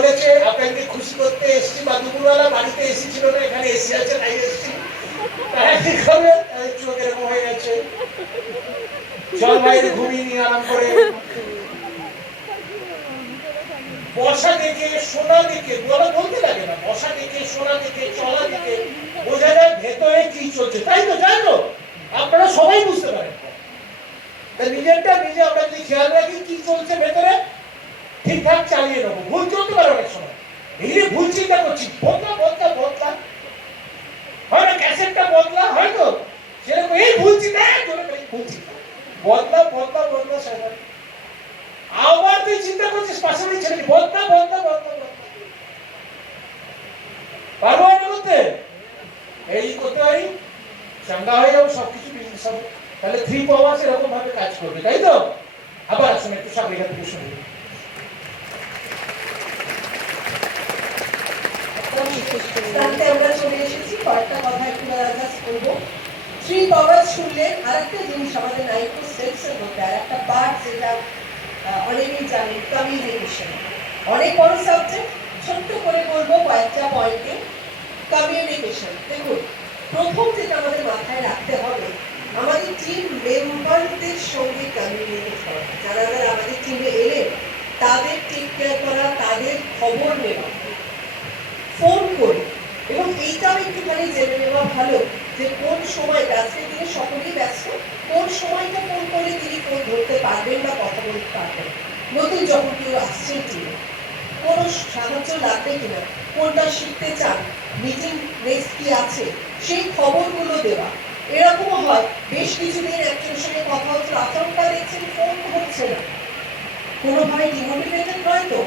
বলেছে আপনাকে খুশি করতে এসেছি, বা দুপুরবেলা বাড়িতে এসি ছিল না, এখানে এসি আছে তাই এসেছি। ঠিক হবে, চোখ এরকম হয়ে গেছে, চল বাইরে ঘুমিয়ে নিয়ে আরাম করে। বসা দেখে শোনা দেখে বলতে লাগে না, বসা দেখে শোনা দেখে চলা দেখে বোঝা যায় ভেতরে কি চলছে, তাই তো? জানো তো আপনারা সবাই বুঝতে পারেন। নিজেরটা নিজে আমরা যদি খেয়াল রাখি কি চলছে ভেতরে, ঠিকঠাক চালিয়ে নেবো। ভুল চলতে পারে অনেক সময়, এই যে ভুল চিন্তা করছি, বদলা বদলা বদলা হয় না, ক্যাসেটটা বদলা হয়তো সেরকম এই ভুল চিন্তা, ভুল চিন্তা বদলা বদলা বদলা সারা। আবার তুই চিন্তা করছিস পাশাপাশি ছেলে বদলা বদলা বদলা বদলা, পারবো না করতে? এই করতে পারি, চাঙ্গা হয়ে যাবো, সবকিছু বিজনেস হবে। তাহলে 3 পাওয়ার্স এরকম ভাবে কাজ করবে, তাই তো? আবার আসুন একটু সব এখান থেকে শুনি। আমরা চলে এসেছি, কয়েকটা কথা একটু জাস্ট বলবো। 3 পাওয়ার্স শুনলে আরেকটা জিনিস আমাদের নাইট্রো সেন্সের মধ্যে আর একটা পার্ট, যেটা অনেকেই জানেন, কমিউনিকেশন। অনেক বড় সাবজেক্ট, ছোট্ট করে বলবো কয়েকটা পয়েন্টে। কমিউনিকেশন, দেখুন, প্রথম যেটা আমাদের মাথায় রাখতে হবে, আমাদের টিম মেম্বারদের সঙ্গে কমিউনিকেট করা। যারা যারা আমাদের টিমে এলেন তাদের টেক কেয়ার করা, তাদের খবর নেওয়া, ফোন করে। এবং এইটাও একটুখানি জেনে নেওয়া ভালো যে কোন সময়, আজকে দিনে সকলেই ব্যস্ত, কোন সময়টা ফোন করে তিনি ফোন ধরতে পারবেন বা কথা বলতে পারবেন। নতুন যখন কেউ আসছেন টিমে, কোনো সাহায্য লাগবে কিনা, কোনটা শিখতে চান, মিটিং নেক্সট কি আছে, সেই খবরগুলো দেওয়া। এরকমও হয় বেশ কিছুদিন একজনের সঙ্গে কথা হচ্ছে, আচমকা দেখছেন ফোন হচ্ছে না, কোনোভাবে ডিমোটিভেটেড নয় তো।